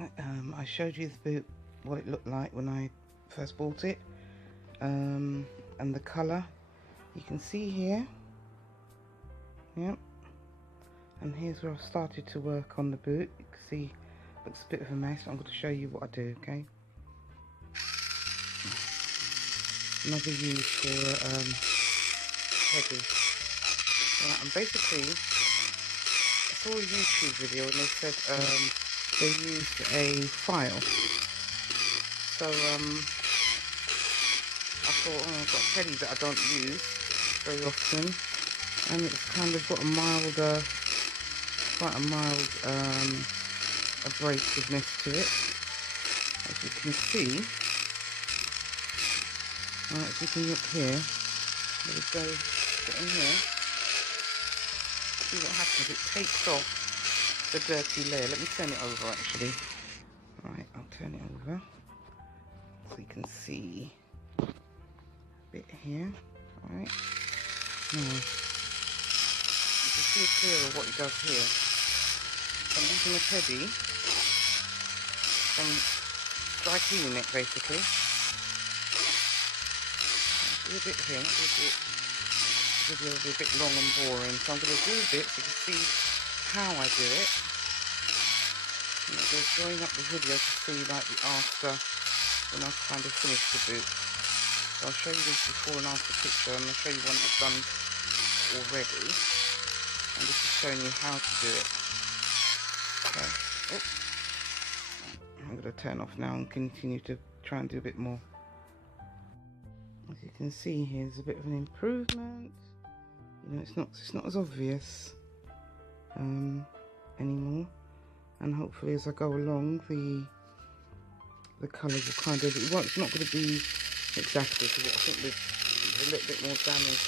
I showed you the boot, what it looked like when I first bought it, and the colour you can see here. Yep. And here's where I've started to work on the boot. You can see it looks a bit of a mess. I'm going to show you what I do, okay? Another use for heavy. Right, and basically I saw a YouTube video and they said they used a file. So I thought, oh, I've got a teddy that I don't use very often, and it's kind of got a milder, quite a mild abrasiveness to it, as you can see. Right, if you can look here, let me go get in here. See what happens. It takes off the dirty layer. Let me turn it over actually. Right, I'll turn it over so you can see a bit here. Alright. Now, you can see clearer what it does here. So I'm using a teddy and dry cleaning it basically. Do a bit here, not a bit. The video will be a bit long and boring, so I'm going to do a bit so you can see how I do it. I'm going to join up the video to see like the after when I've kind of finished the boot. So I'll show you this before and after picture, and I'll show you one I've done already. And this is showing you how to do it. Okay. Oh. I'm going to turn off now and continue to try and do a bit more. As you can see here, there's a bit of an improvement. You know, it's not as obvious anymore. And hopefully, as I go along, the colours will kind of, it's not going to be exactly, because I think there's a little bit more damage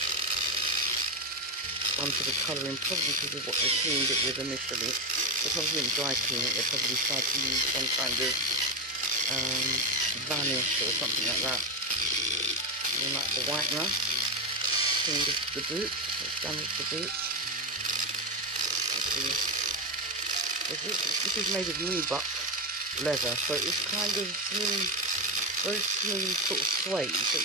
onto the colouring, probably because of what they cleaned it with initially. They probably didn't dry clean it. They probably tried to use some kind of varnish or something like that. And like the whitener, cleaned the boot, it's damaged the boot. This is made of newbuk leather, so it's kind of smooth, very smooth sort of suede. So,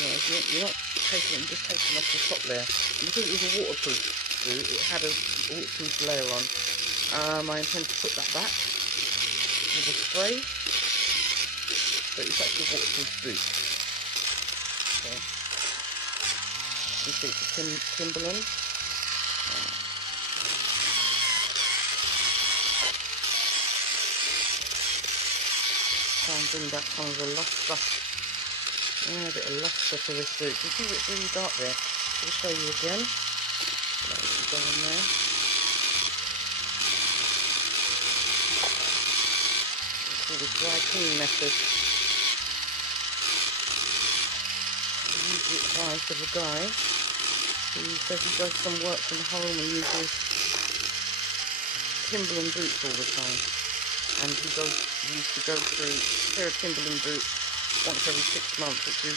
you know, you're not taking it, just taking off the top layer. And because it was a waterproof boot, it had a waterproof layer on. I intend to put that back with a spray, but it's actually a waterproof boot. Okay. You see it's a timberland. Try and bring back some of the luster. Yeah, a bit of luster to this boot. You see it's really dark there. I'll show you again. Let me go in there. It's called the dry clean method. Usually advice of a guy who says he does some work from home and uses timberland boots all the time, and he used to go through a pair of timberland boots once every 6 months, which is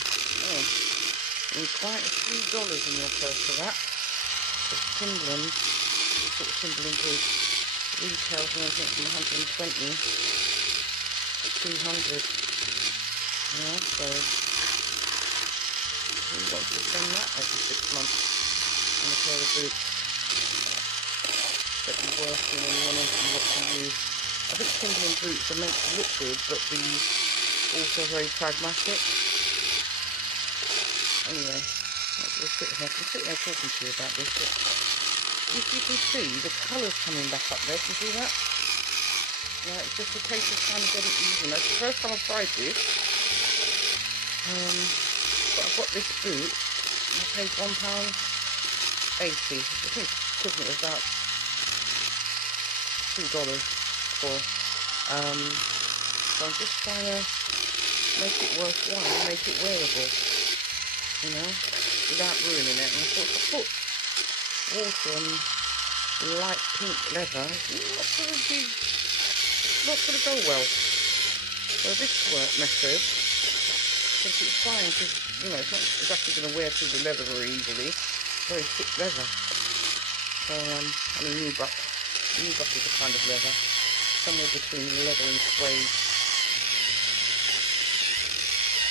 quite a few dollars in your purse for that, because timberland, this sort of timberland boot retails from anything from 120 to 200, yeah, so who wants to spend that every 6 months on a pair of boots that you work in and you want to see what to use? I think timberland boots are meant to look good, but be also very pragmatic. Anyway, I can sit here talking to you about this. But if you can see, the colour's coming back up there. Can you see that? Yeah, it's just a case of trying to get it even. That's the first time I've tried this. But I've got this boot, and I paid £1.80, I think it's equivalent of about $2 for. So I'm just trying to make it worthwhile, make it wearable, you know, without ruining it. And of course I put water on light pink leather, it's not going to go well. So this method, because it's fine, because, you know, it's not exactly going to wear through the leather very easily. It's very thick leather. So, I mean, newbuk is a kind of leather. somewhere between leather and suede.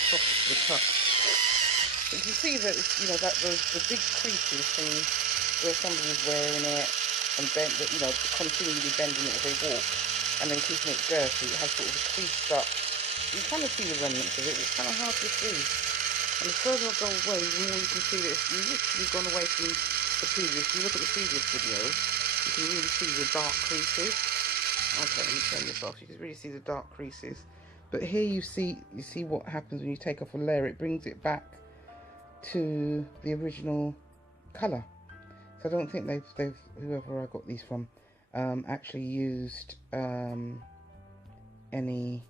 Soft to the touch. You can see that it's, you know, that the big creases from where somebody's wearing it and bent, you know, continually bending it as they walk and then keeping it dirty. It has sort of a creased up. You kind of see the remnants of it. It's kind of hard to see. And the further I go away, the more you can see that you've literally gone away from the previous. If you look at the previous video, you can really see the dark creases. Okay, let me turn this off. You can really see the dark creases. But here you see what happens when you take off a layer. It brings it back to the original colour. So I don't think they've whoever I got these from actually used any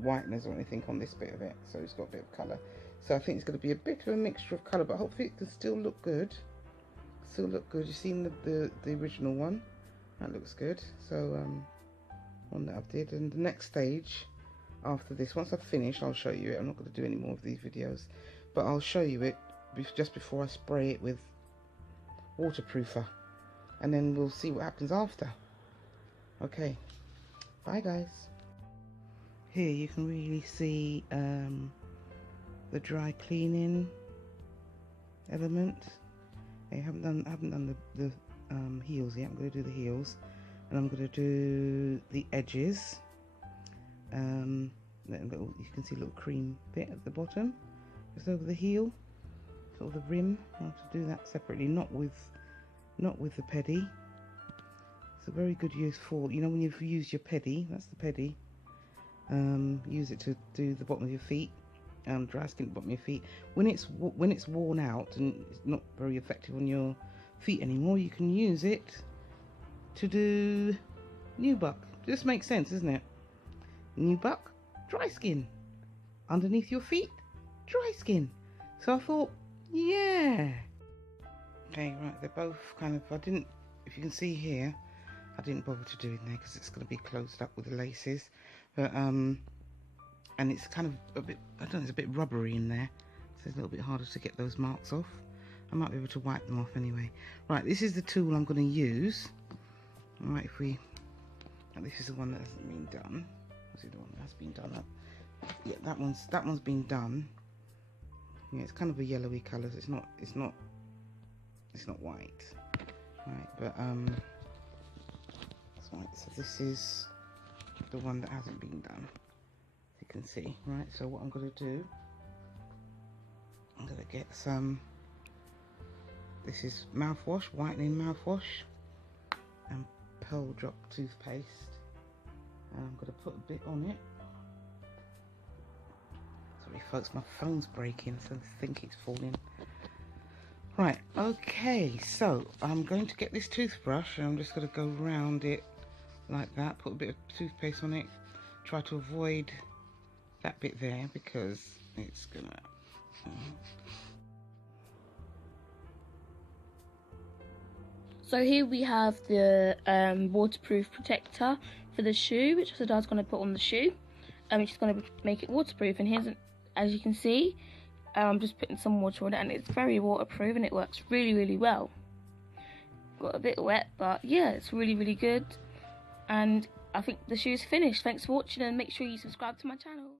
whiteners or anything on this bit of it, so it's got a bit of colour. So I think it's going to be a bit of a mixture of colour, but hopefully it can still look good. You've seen the original one, that looks good. So one that I did, and the next stage after this, once I've finished, I'll show you it. I'm not going to do any more of these videos, but I'll show you it just before I spray it with waterproofer, and then we'll see what happens after. Okay, bye guys. Here you can really see the dry cleaning element. I haven't done the heels yet. I'm going to do the heels, and I'm going to do the edges. You can see a little cream bit at the bottom, just over the heel, sort of the rim. I have to do that separately, not with the pedie. It's a very good use for, you know, when you've used your pedie, that's the pedie. Use it to do the bottom of your feet, dry skin at the bottom of your feet. When it's worn out and it's not very effective on your feet anymore, you can use it to do newbuk. This makes sense, doesn't it? Newbuk, dry skin. Underneath your feet, dry skin. So I thought, yeah. Okay, right, they're both kind of, if you can see here, I didn't bother to do it there because it's going to be closed up with the laces. But, and it's kind of a bit, I don't know, it's a bit rubbery in there. So it's a little bit harder to get those marks off. I might be able to wipe them off anyway. Right, this is the tool I'm going to use. Alright, this is the one that hasn't been done. This is the one that has been done up. Yeah, that one's been done. Yeah, it's kind of a yellowy colour, so it's not white. Right, but that's right, so this is the one that hasn't been done, as you can see. Right, so what I'm going to do, I'm going to get some, this is mouthwash, whitening mouthwash, and Pearl Drop toothpaste, and I'm going to put a bit on it. Sorry folks, my phone's breaking, so I think it's falling. Right, okay, so I'm going to get this toothbrush and I'm just going to go round it like that, put a bit of toothpaste on it, try to avoid that bit there because it's gonna So here we have the waterproof protector for the shoe, which Sadah's going to put on the shoe. Which is going to make it waterproof, and here's, as you can see, I'm just putting some water on it, and it's very waterproof and it works really, really well. Got a bit wet, but yeah, it's really, really good. And I think the shoe's finished. Thanks for watching, and make sure you subscribe to my channel.